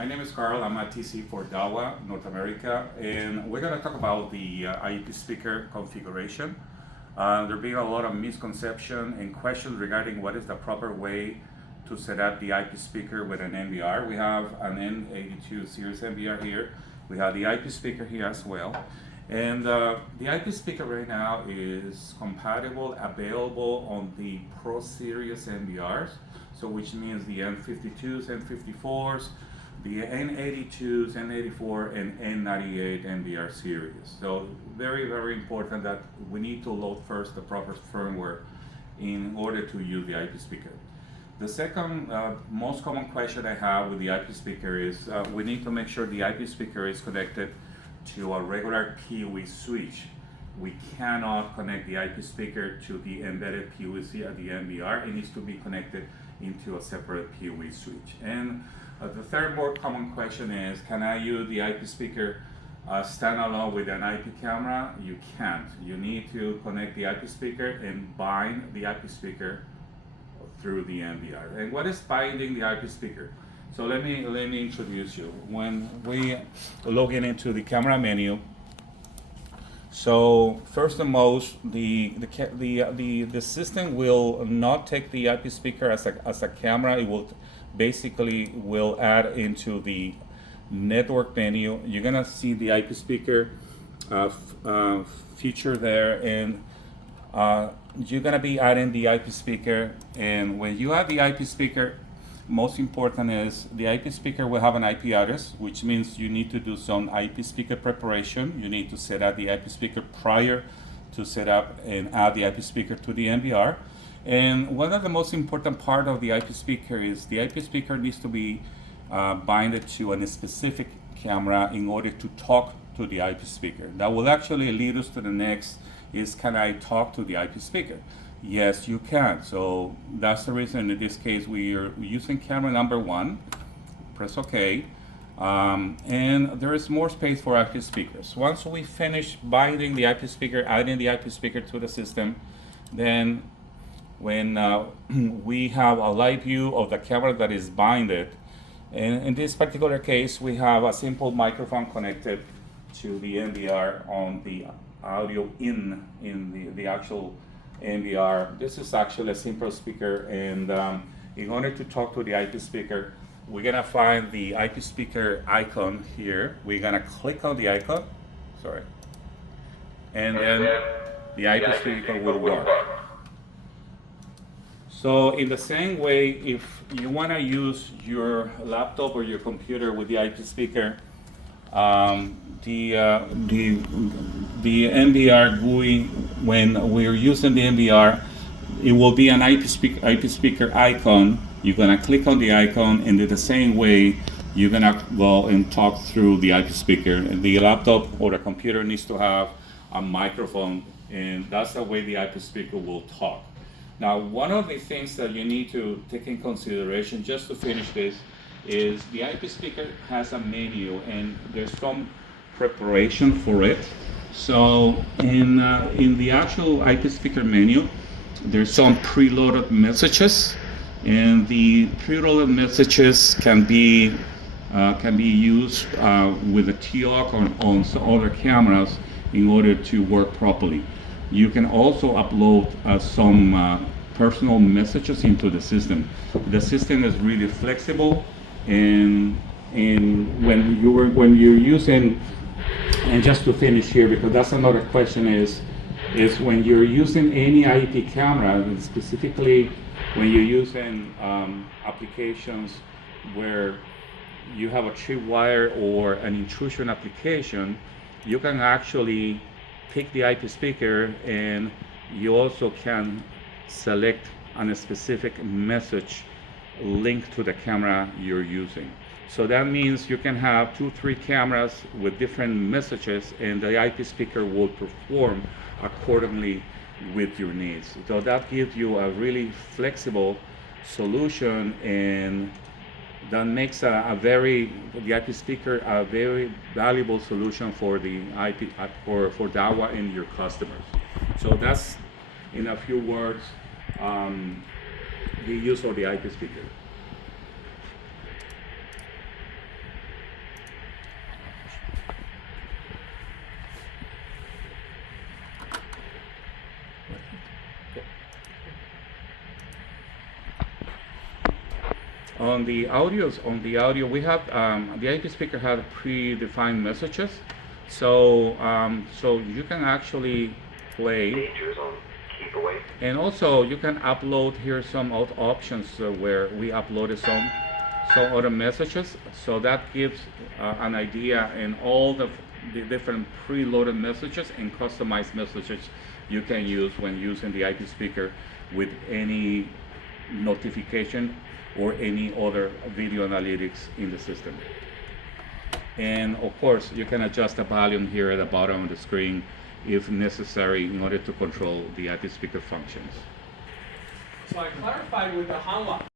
My name is Karl. I'm at TC for DAWA, North America, and we're going to talk about the IP speaker configuration. There being a lot of misconception and questions regarding what is the proper way to set up the IP speaker with an NVR. We have an N82 series NVR here. We have the IP speaker here as well. And the IP speaker right now is compatible, available on the Pro Series NVRs, so which means the N52s, N54s, the N82s, N84, and N98 NVR series. So very, very important that we need to load first the proper firmware in order to use the IP speaker. The second most common question I have with the IP speaker is we need to make sure the IP speaker is connected to a regular PoE switch. We cannot connect the IP speaker to the embedded PoE at the NVR. It needs to be connected into a separate PoE switch. And the third more common question is, can I use the IP speaker standalone with an IP camera? You can't. You need to connect the IP speaker and bind the IP speaker through the NVR. And what is binding the IP speaker? So let me introduce you. When we log into the camera menu, so first and most, the system will not take the IP speaker as a camera. It will basically add into the network menu. You're gonna see the IP speaker feature there, and you're gonna be adding the IP speaker. And when you add the IP speaker, most important is the IP speaker will have an IP address, which means you need to do some IP speaker preparation. You need to set up the IP speaker prior to set up and add the IP speaker to the NVR. And one of the most important part of the IP speaker is the IP speaker needs to be binded to a specific camera in order to talk to the IP speaker. That will actually lead us to the next is, can I talk to the IP speaker? Yes, you can. So that's the reason in this case we are using camera number 1. Press OK. And there is more space for IP speakers. Once we finish binding the IP speaker, adding the IP speaker to the system, then when we have a live view of the camera that is binded, and in this particular case, we have a simple microphone connected to the NVR on the audio in the actual NVR. This is actually a simple speaker, and in order to talk to the IP speaker, we're gonna find the IP speaker icon here. We're gonna click on the icon, and then the IP speaker will work. So in the same way, if you wanna use your laptop or your computer with the IP speaker, the NVR GUI, when we're using the NVR, it will be an IP speaker icon. You're gonna click on the icon, and in the same way, you're gonna go and talk through the IP speaker. And the laptop or the computer needs to have a microphone, and that's the way the IP speaker will talk. Now, one of the things that you need to take in consideration, just to finish this, is the IP speaker has a menu, and there's some preparation for it. So in the actual IP speaker menu, there's some preloaded messages, and the preloaded messages can be used with a TOC on some other cameras in order to work properly. You can also upload some personal messages into the system. The system is really flexible, and when you're using, and just to finish here, because that's another question, is when you're using any IP camera, and specifically when you're using applications where you have a tripwire or an intrusion application, you can actually pick the IP speaker, and you also can select on a specific message linked to the camera you're using. So that means you can have 2-3 cameras with different messages, and the IP speaker will perform accordingly with your needs. So that gives you a really flexible solution, and that makes the IP speaker a very valuable solution for the IP for DAWA and your customers. So that's, in a few words, the use of the IP speaker. On the audio, we have the IP speaker has predefined messages, so so you can actually play. Danger zone. Keep away. And also you can upload here some options where we uploaded some other messages, so that gives an idea and all the different preloaded messages and customized messages you can use when using the IP speaker with any notification or any other video analytics in the system. And of course, you can adjust the volume here at the bottom of the screen if necessary in order to control the IP speaker functions. So I clarified with the Hanwha